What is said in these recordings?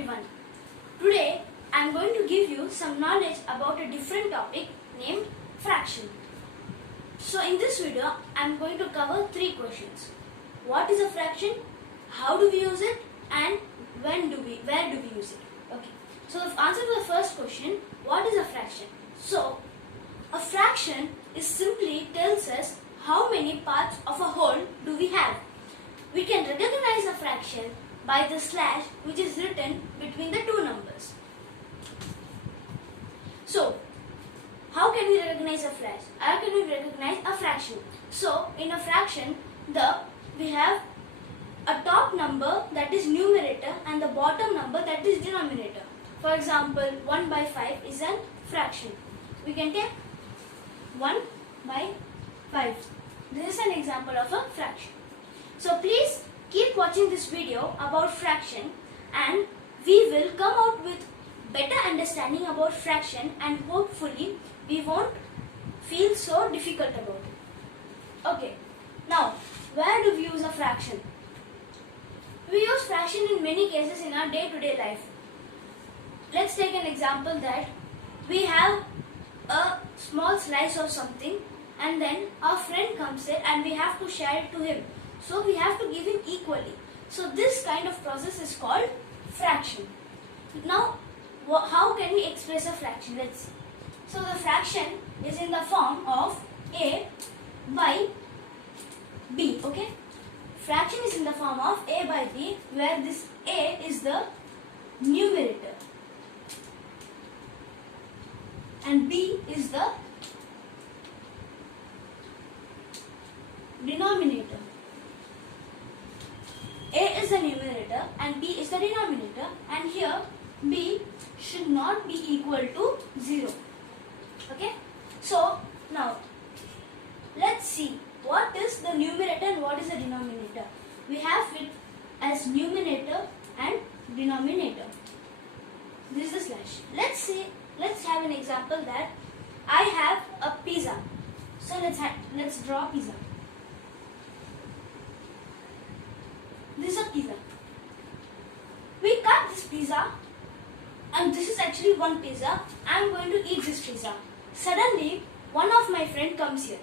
everyone. Today I am going to give you some knowledge about a different topic named fraction. So in this video I am going to cover 3 questions. What is a fraction? How do we use it? And where do we use it? Okay. So the answer to the first question, what is a fraction? So a fraction is simply tells us how many parts of a whole do we have. We can recognize a fraction by the slash which is written between the two numbers. So, how can we recognize a fraction? How can we recognize a fraction? So, in a fraction, we have a top number that is numerator and the bottom number that is denominator. For example, 1 by 5 is a fraction. We can take 1 by 5. This is an example of a fraction. So please keep watching this video about fraction and we will come out with better understanding about fraction and hopefully we won't feel so difficult about it. Okay, now where do we use a fraction? We use fraction in many cases in our day-to-day life. Let's take an example that we have a small slice of something and then our friend comes in and we have to share it to him. So we have to give him equally. So this kind of process is called fraction. Now how can we express a fraction? Let's see. So the fraction is in the form of A by B. Okay. Fraction is in the form of A by B where this A is the numerator and B is the denominator. A is the numerator and B is the denominator, and here B should not be equal to 0. Okay. So now let's see what is the numerator and what is the denominator. We have it as numerator and denominator. This is the slash. Let's have an example that I have a pizza. So let's draw pizza. This is a pizza. We cut this pizza and this is actually one pizza. I am going to eat this pizza. Suddenly one of my friend comes here.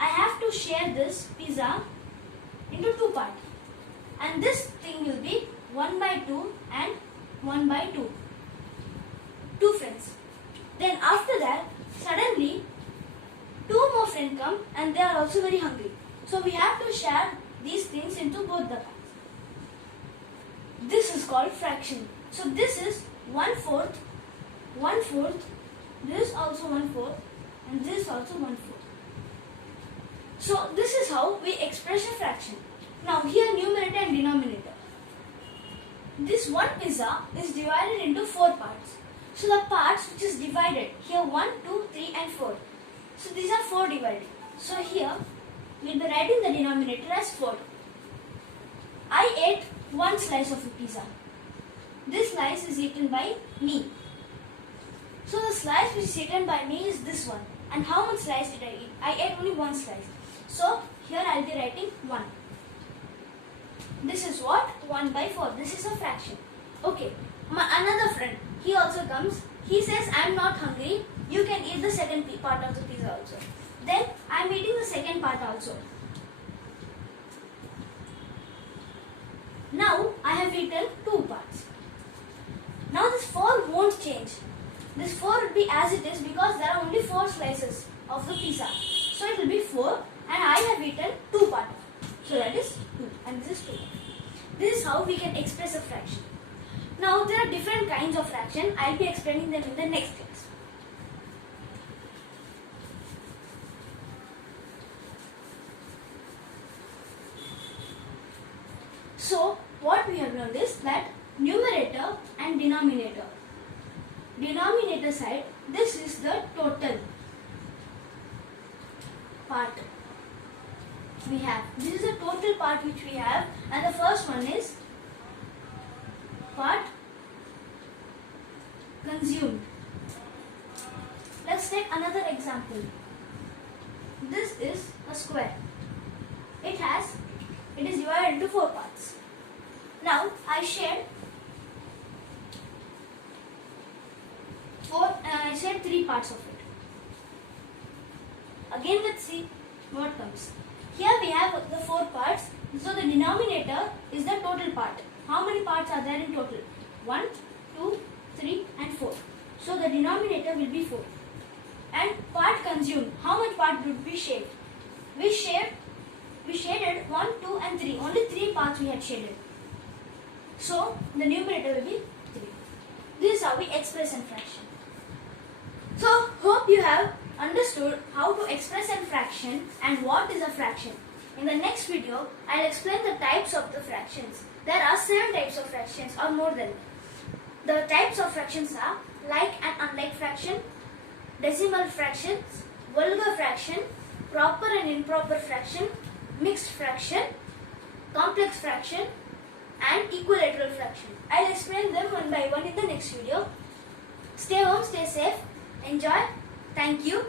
I have to share this pizza into 2 parts. And this thing will be 1 by 2 and 1 by 2. 2 friends. Then after that, suddenly 2 more friends come and they are also very hungry. So we have to share these things into both the parts. This is called fraction. So this is 1/4, 1/4, this is also 1/4 and this is also 1/4. So this is how we express a fraction. Now here numerator and denominator. This one pizza is divided into 4 parts. So the parts which is divided, here 1, 2, 3 and 4. So these are 4 divided. So here we will be writing the denominator as 4. I ate 1 slice of a pizza. This slice is eaten by me. So the slice which is eaten by me is this one. And how much slice did I eat? I ate only 1 slice. So here I will be writing 1. This is what? 1 by 4. This is a fraction. Okay. Another friend, he also comes. He says, I am not hungry. You can eat the second part of the pizza also. Then I am eating the second part also. Now I have eaten 2 parts. Now this 4 won't change. This 4 will be as it is because there are only 4 slices of the pizza. So it will be 4 and I have eaten 2 parts. So that is 2 and this is 2. This is how we can express a fraction. Now there are different kinds of fraction. I will be explaining them in the next class. So what we have learned is that numerator and denominator. Denominator side, this is the total part we have. This is the total part which we have, and the first one is part consumed. Let's take another example. This is a square. It is divided into 4 parts. Now I shared three parts of it. Again let's see what comes. Here we have the 4 parts. So the denominator is the total part. How many parts are there in total? 1, 2, 3 and 4. So the denominator will be 4. And part consumed. How much part did we shade? We shaded 1, 2 and 3. Only 3 parts we had shaded. So the numerator will be 3. This is how we express a fraction. So hope you have understood how to express a fraction and what is a fraction. In the next video, I will explain the types of the fractions. There are 7 types of fractions or more than. The types of fractions are like and unlike fraction, decimal fractions, vulgar fraction, proper and improper fraction, mixed fraction, complex fraction and equilateral fraction. I will explain them one by one in the next video. Stay home, stay safe, enjoy. Thank you.